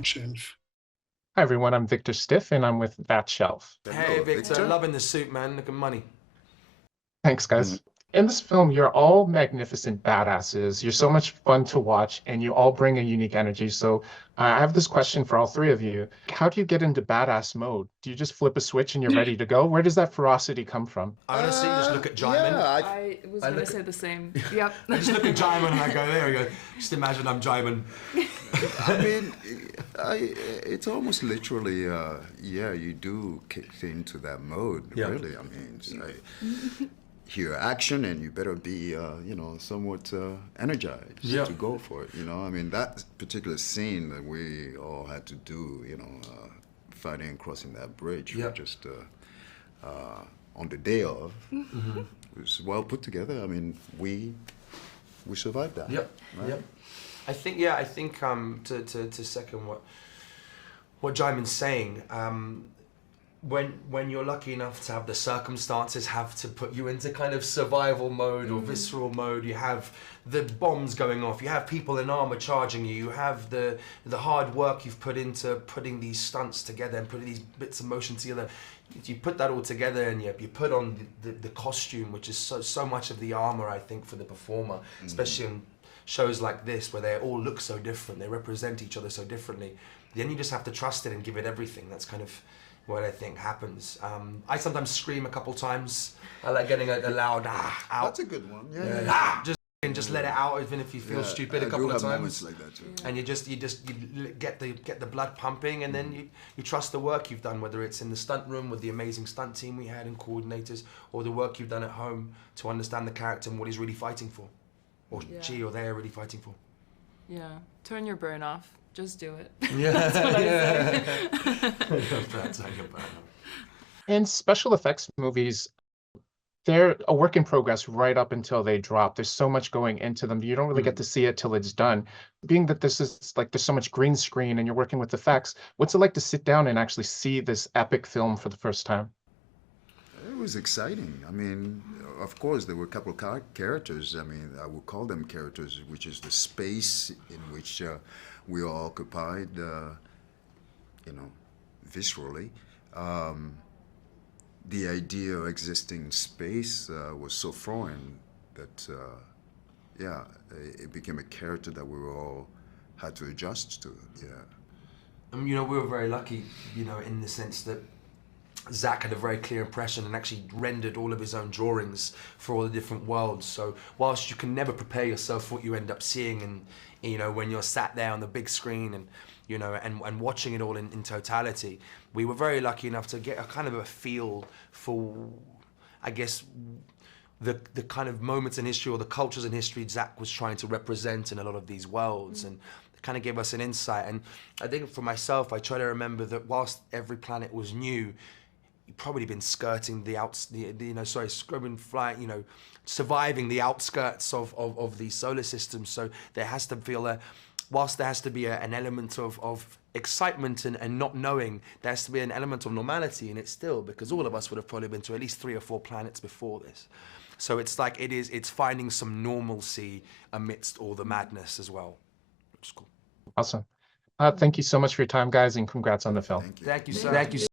Shelf. Hi everyone, I'm Victor Stiff and I'm with That Shelf. Hey Hello, Victor, Victor. loving the suit, man. Look at money. Thanks, guys. In this film, you're all magnificent badasses. You're so much fun to watch and you all bring a unique energy. So I have this question for all three of you. How do you get into badass mode? Do you just flip a switch and you're ready to go? Where does that ferocity come from? Honestly, just look at Djimon. Yeah, I was going to say the same. Yep. I just look at Djimon and I go, there we go. Just imagine I'm Djimon. I mean, it's almost literally, yeah, you do kick into that mode, Yeah. really. I mean, it's like, hear action and you better be, somewhat energized Yeah. to go for it, I mean, that particular scene that we all had to do, fighting and crossing that bridge, Yeah. just on the day of, it was well put together. I mean, we survived that. Yep. Right? Yep. I think to second what Djimon's saying, when you're lucky enough to have the circumstances have to put you into kind of survival mode or visceral mode, you have the bombs going off, you have people in armor charging you, you have the hard work you've put into putting these stunts together and putting these bits of motion together. You put that all together and you put on the costume, which is so much of the armor, I think, for the performer, especially in shows like this where they all look so different, they represent each other so differently. Then you just have to trust it and give it everything. That's kind of what I think happens. I sometimes scream a couple times. I like getting a loud out. That's a good one. Yeah. Just let it out, even if you feel stupid a couple of times. Moments like that too. And you get the blood pumping, and then you trust the work you've done, whether it's in the stunt room with the amazing stunt team we had and coordinators, or the work you've done at home to understand the character and what he's really fighting for, or she or they are really fighting for. Yeah. Turn your brain off. Just do it. Yeah. That's what I say. In special effects movies, they're a work in progress right up until they drop. There's so much going into them. You don't really get to see it till it's done. Being that this is like there's so much green screen and you're working with effects, what's it like to sit down and actually see this epic film for the first time? It was exciting. I mean, of course, there were a couple of characters. I mean, I would call them characters, which is the space in which we are occupied, viscerally. The idea of existing space was so foreign that, it became a character that we all had to adjust to. Yeah. We were very lucky, in the sense that Zach had a very clear impression and actually rendered all of his own drawings for all the different worlds. So whilst you can never prepare yourself for what you end up seeing, and when you're sat there on the big screen and and watching it all in totality, we were very lucky enough to get a kind of a feel for, I guess, the kind of moments in history or the cultures in history Zach was trying to represent in a lot of these worlds, and it kind of gave us an insight. And I think for myself, I try to remember that whilst every planet was new, you've probably been skirting surviving the outskirts of these solar systems. So there has to feel whilst there has to be an element of excitement and not knowing, there has to be an element of normality in it still, because all of us would have probably been to at least 3 or 4 planets before this. So it's like it's finding some normalcy amidst all the madness as well, which is cool. Awesome. Thank you so much for your time, guys, and congrats on the film. Thank you. Thank you, sir. Thank you.